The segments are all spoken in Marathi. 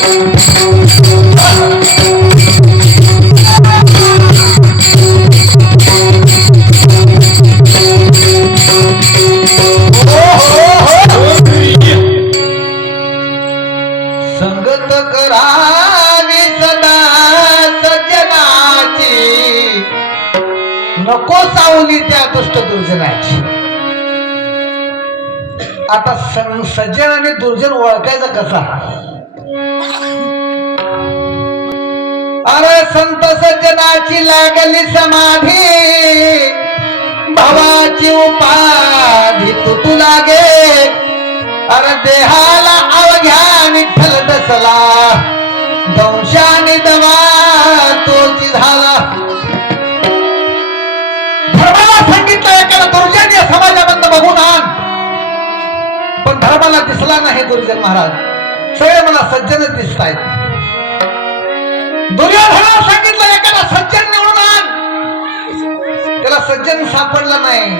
संगत नको चावली त्या दुष्ट दुर्जनाची. आता सज्जन आणि दुर्जन ओळखायचा कसा? अरे संत सज्जनाची लागली समाधी भावाची उपाधी तू लागे. अरे देहाला अवघ्या मला दिसला नाही गुरुजन महाराज. सगळे मला सज्जनच दिसत आहेत दुर्योधनाला सांगितलं एखादा सज्जन निवडून आण. त्याला सज्जन सापडला नाही.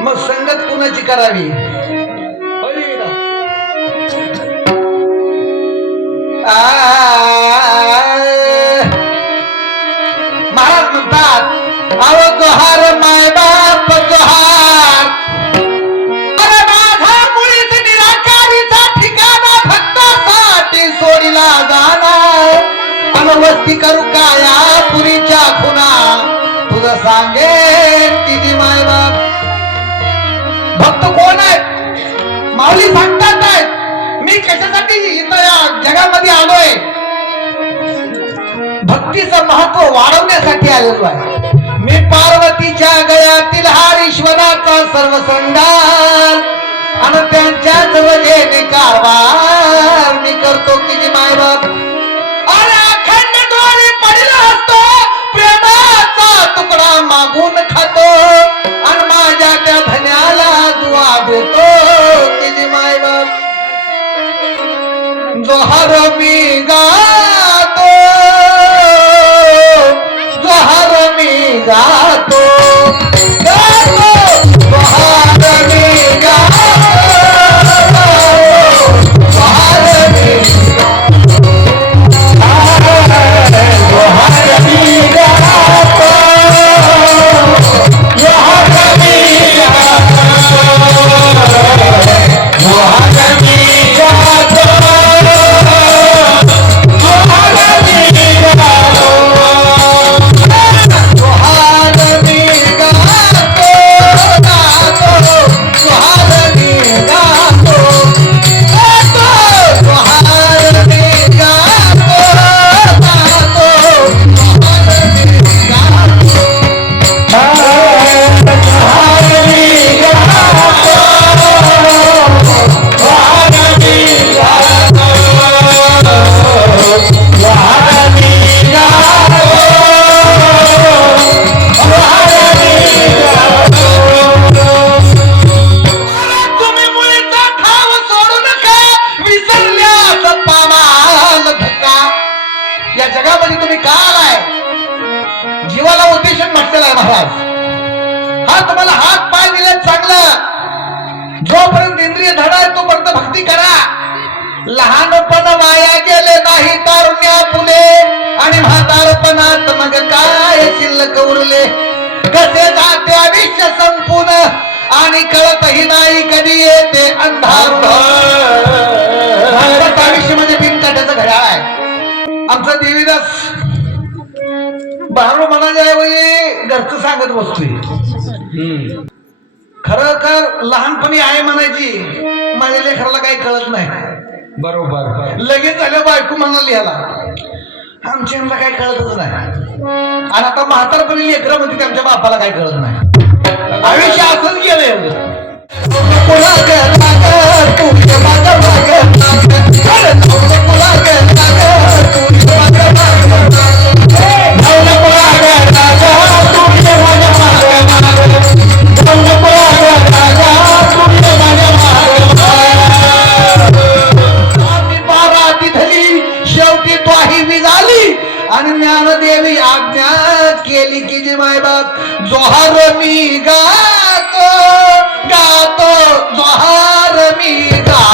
मग संगत कुणाची करावी? आ- जगामध्ये आलोय. भक्तीचं महत्त्व वाढवण्यासाठी आलेलो आहे. मी पार्वतीच्या गळ्यातील हार ईश्वराचा सर्व संडार आणि त्यांच्याच वजेने कारभार मी करतो की मायबाप. अरे अखंड द्वारी पडला असतो. प्रेमाचा तुकडा मागून खातो आणि माझ्या त्या धन्याला दुवा देतो. जोहर मी महाराज. हा तुम्हाला हात पाय दिले चांगलं. जोपर्यंत इंद्रिय धडा आहे तोपर्यंत भक्ती करा. लहानपण वाया गेले नाही तारुण्या फुले. आणि म्हातारपणात मग काय शिल्लक उरले? कसे जाते आयुष्य संपून? आणि कळतही नाही कधी येते अंधार आयुष्य म्हणजे बिनकाट्याचं घड्याळ आहे. आमचा देवीदास बाहेर म्हणाच्या ऐवजी घरचं सांगत बसतोय. खरं कर लहानपणी आहे म्हणायची माझ्या लेकराला काही कळत नाही. बरोबर लगेच झाल्या बायको म्हणाली याला आमच्या यांना काही कळतच नाही. आणि आता म्हातारपणी लेकरं म्हणते आमच्या बापाला काही कळत नाही. आयुष्य असंच गेलं देवी आज्ञा केली की जी मायबाप जोहार मी गातो गातो जोहार मी गातो.